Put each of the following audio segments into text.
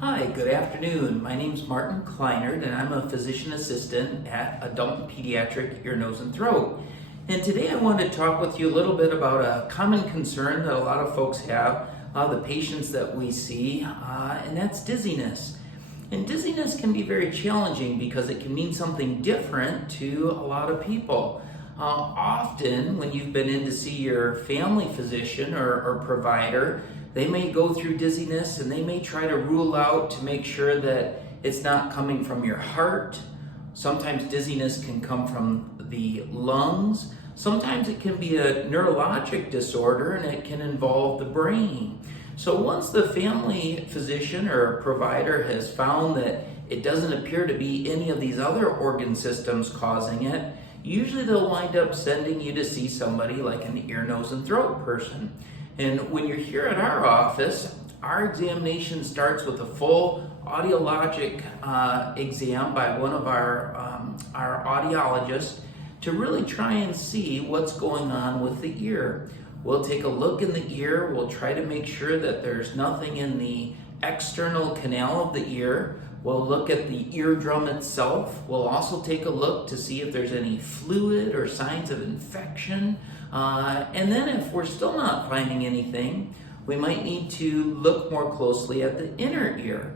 Hi, good afternoon. My name's Martin Clinard and I'm a physician assistant at Adult Pediatric Ear, Nose, and Throat. And today I wanted to talk with you a little bit about a common concern that a lot of folks have, the patients that we see, and that's dizziness. And dizziness can be very challenging because it can mean something different to a lot of people. Often when you've been in to see your family physician or provider, they may go through dizziness and they may try to rule out to make sure that it's not coming from your heart. Sometimes dizziness can come from the lungs. Sometimes it can be a neurologic disorder and it can involve the brain. So once the family physician or provider has found that it doesn't appear to be any of these other organ systems causing it, usually they'll wind up sending you to see somebody like an ear, nose, and throat person. And when you're here at our office, our examination starts with a full audiologic exam by one of our audiologists to really try and see what's going on with the ear. We'll take a look in the ear. We'll try to make sure that there's nothing in the external canal of the ear. We'll look at the eardrum itself. We'll also take a look to see if there's any fluid or signs of infection. And then if we're still not finding anything, we might need to look more closely at the inner ear.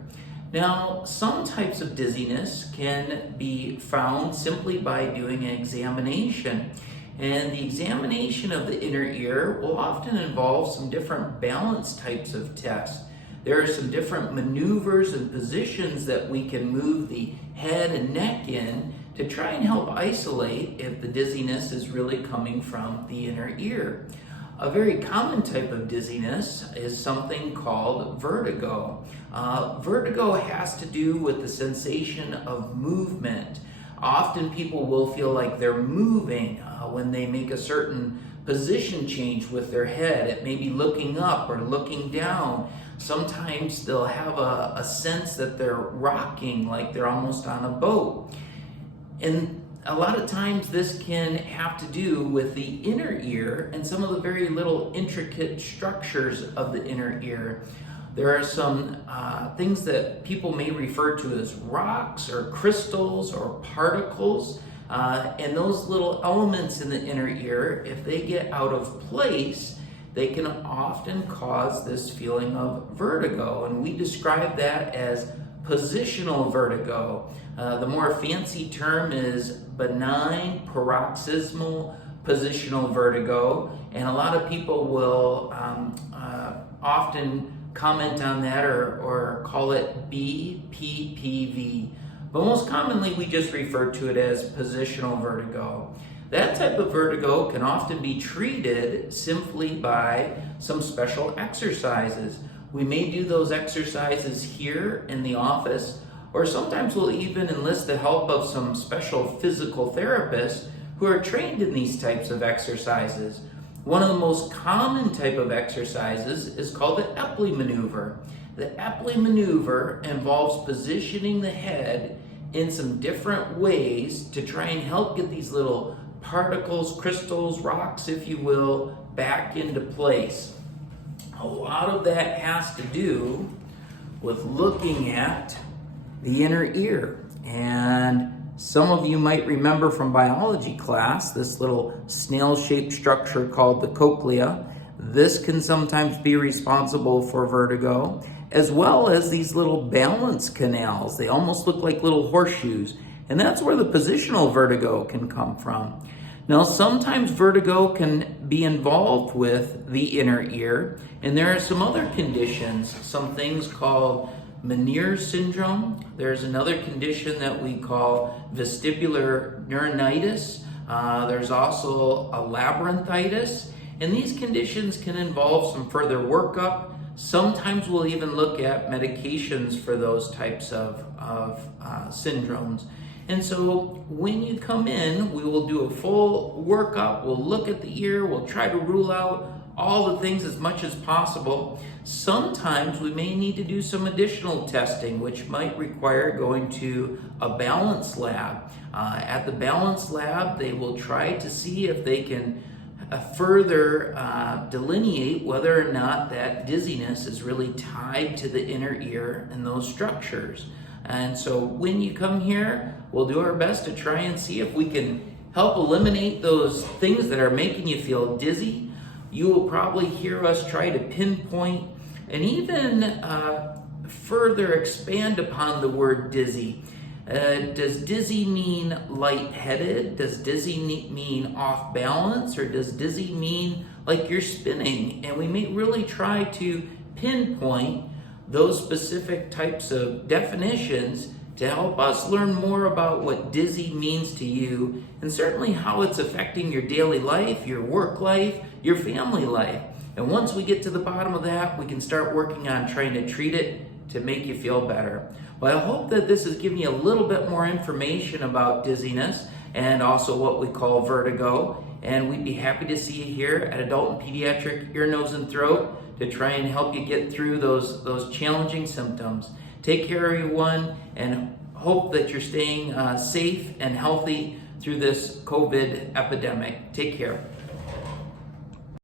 Now, some types of dizziness can be found simply by doing an examination. And the examination of the inner ear will often involve some different balance types of tests. There are some different maneuvers and positions that we can move the head and neck in to try and help isolate if the dizziness is really coming from the inner ear. A very common type of dizziness is something called vertigo. Vertigo has to do with the sensation of movement. Often people will feel like they're moving when they make a certain position change with their head. It may be looking up or looking down. Sometimes they'll have a sense that they're rocking, like they're almost on a boat. And a lot of times this can have to do with the inner ear and some of the very little intricate structures of the inner ear. There are some things that people may refer to as rocks or crystals or particles. And those little elements in the inner ear, if they get out of place, they can often cause this feeling of vertigo. And we describe that as positional vertigo. The more fancy term is benign paroxysmal positional vertigo, and a lot of people will often comment on that or call it BPPV. But most commonly we just refer to it as positional vertigo. That type of vertigo can often be treated simply by some special exercises. We may do those exercises here in the office, or sometimes we'll even enlist the help of some special physical therapists who are trained in these types of exercises. One of the most common type of exercises is called the Epley maneuver. The Epley maneuver involves positioning the head in some different ways to try and help get these little particles, crystals, rocks, if you will, back into place. A lot of that has to do with looking at the inner ear. And some of you might remember from biology class this little snail-shaped structure called the cochlea. This can sometimes be responsible for vertigo, as well as these little balance canals. They almost look like little horseshoes. And that's where the positional vertigo can come from. Now, sometimes vertigo can be involved with the inner ear, and there are some other conditions, some things called Meniere's syndrome. There's another condition that we call vestibular neuritis. There's also a labyrinthitis, and these conditions can involve some further workup. Sometimes we'll even look at medications for those types of syndromes. And so when you come in, we will do a full workup. We'll look at the ear. We'll try to rule out all the things as much as possible. Sometimes we may need to do some additional testing, which might require going to a balance lab. At the balance lab, they will try to see if they can further delineate whether or not that dizziness is really tied to the inner ear and those structures. And so when you come here, we'll do our best to try and see if we can help eliminate those things that are making you feel dizzy. You will probably hear us try to pinpoint and even further expand upon the word dizzy. Does dizzy mean lightheaded? Does dizzy mean off balance? Or does dizzy mean like you're spinning? And we may really try to pinpoint those specific types of definitions to help us learn more about what dizzy means to you, and certainly how it's affecting your daily life, your work life, your family life. And once we get to the bottom of that, we can start working on trying to treat it to make you feel better. Well, I hope that this has given you a little bit more information about dizziness and also what we call vertigo. And we'd be happy to see you here at Adult and Pediatric Ear, Nose, and Throat to try and help you get through those challenging symptoms. Take care, everyone, and hope that you're staying safe and healthy through this COVID epidemic. Take care.